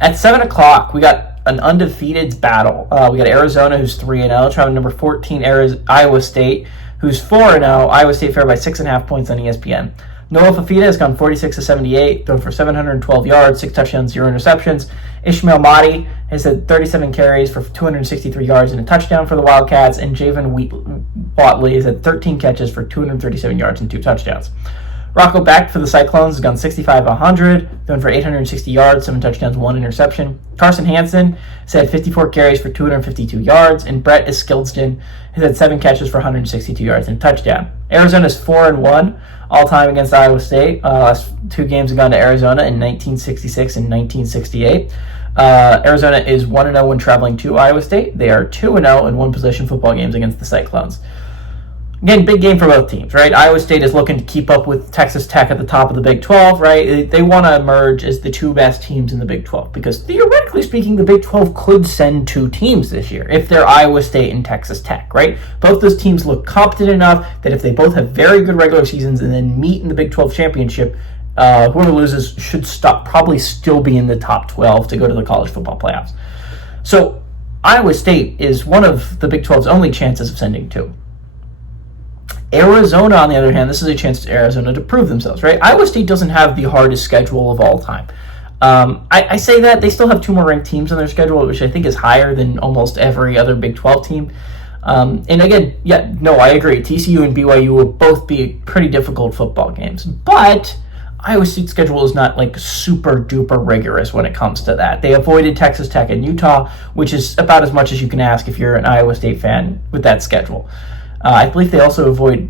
At 7 o'clock, we got an undefeated battle. We got Arizona, who's 3-0, traveling number 14, Iowa State, who's 4-0. Iowa State favored by 6.5 points on ESPN. Noah Fifita has gone 46-78, thrown for 712 yards, 6 touchdowns, 0 interceptions. Ishmael Mahdi has had 37 carries for 263 yards and a touchdown for the Wildcats, and Javon Watley has had 13 catches for 237 yards and 2 touchdowns. Rocco Becht for the Cyclones has gone 65-100, thrown for 860 yards, 7 touchdowns, 1 interception. Carson Hansen has had 54 carries for 252 yards, and Brett Iskildston has had 7 catches for 162 yards and a touchdown. Arizona's 4-1 all-time against Iowa State. Last 2 games have gone to Arizona in 1966 and 1968. Arizona is 1-0 when traveling to Iowa State. They are 2-0 in one-possession football games against the Cyclones. Again, big game for both teams, right? Iowa State is looking to keep up with Texas Tech at the top of the Big 12, right? They want to emerge as the 2 best teams in the Big 12 because theoretically speaking, the Big 12 could send 2 teams this year if they're Iowa State and Texas Tech, right? Both those teams look competent enough that if they both have very good regular seasons and then meet in the Big 12 championship, whoever loses should probably still be in the top 12 to go to the college football playoffs. So Iowa State is one of the Big 12's only chances of sending 2. Arizona, on the other hand, this is a chance for Arizona to prove themselves, right? Iowa State doesn't have the hardest schedule of all time. I say that they still have 2 more ranked teams on their schedule, which I think is higher than almost every other Big 12 team. And again, I agree. TCU and BYU will both be pretty difficult football games, but Iowa State's schedule is not like super duper rigorous when it comes to that. They avoided Texas Tech and Utah, which is about as much as you can ask if you're an Iowa State fan with that schedule. I believe they also avoid.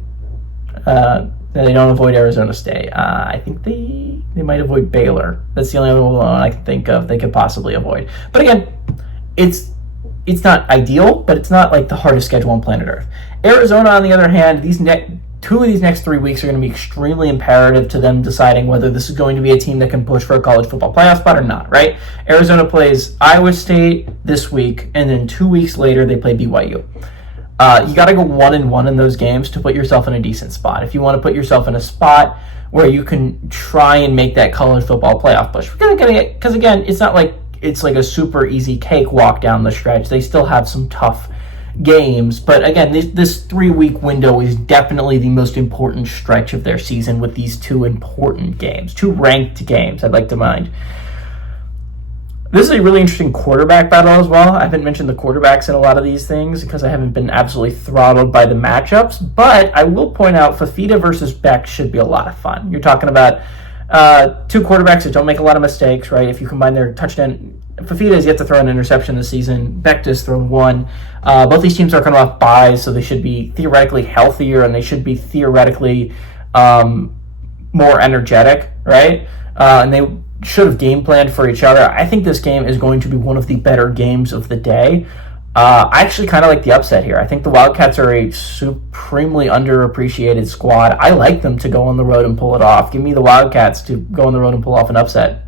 They don't avoid Arizona State. I think they might avoid Baylor. That's the only one I can think of they could possibly avoid. But again, it's not ideal, but it's not like the hardest schedule on planet Earth. Arizona, on the other hand, 2 of these next 3 weeks are going to be extremely imperative to them deciding whether this is going to be a team that can push for a college football playoff spot or not, right? Arizona plays Iowa State this week, and then 2 weeks later they play BYU. You got to go 1-1 in those games to put yourself in a decent spot. If you want to put yourself in a spot where you can try and make that college football playoff push, because again, it's not like it's like a super easy cakewalk down the stretch. They still have some tough games, but again, this 3-week window is definitely the most important stretch of their season with these 2 important games, 2 ranked games, I'd like to mind. This is a really interesting quarterback battle as well. I haven't mentioned the quarterbacks in a lot of these things because I haven't been absolutely throttled by the matchups, but I will point out Fifita versus Becht should be a lot of fun. You're talking about 2 quarterbacks that don't make a lot of mistakes, right? If you combine their touchdown, Fifita has yet to throw an interception this season. Becht has thrown 1. Both these teams are coming off byes, so they should be theoretically healthier and they should be theoretically more energetic, right? And they should have game planned for each other. I think this game is going to be one of the better games of the day. I actually kind of like the upset here. I think the Wildcats are a supremely underappreciated squad. I like them to go on the road and pull it off. Give me the Wildcats to go on the road and pull off an upset.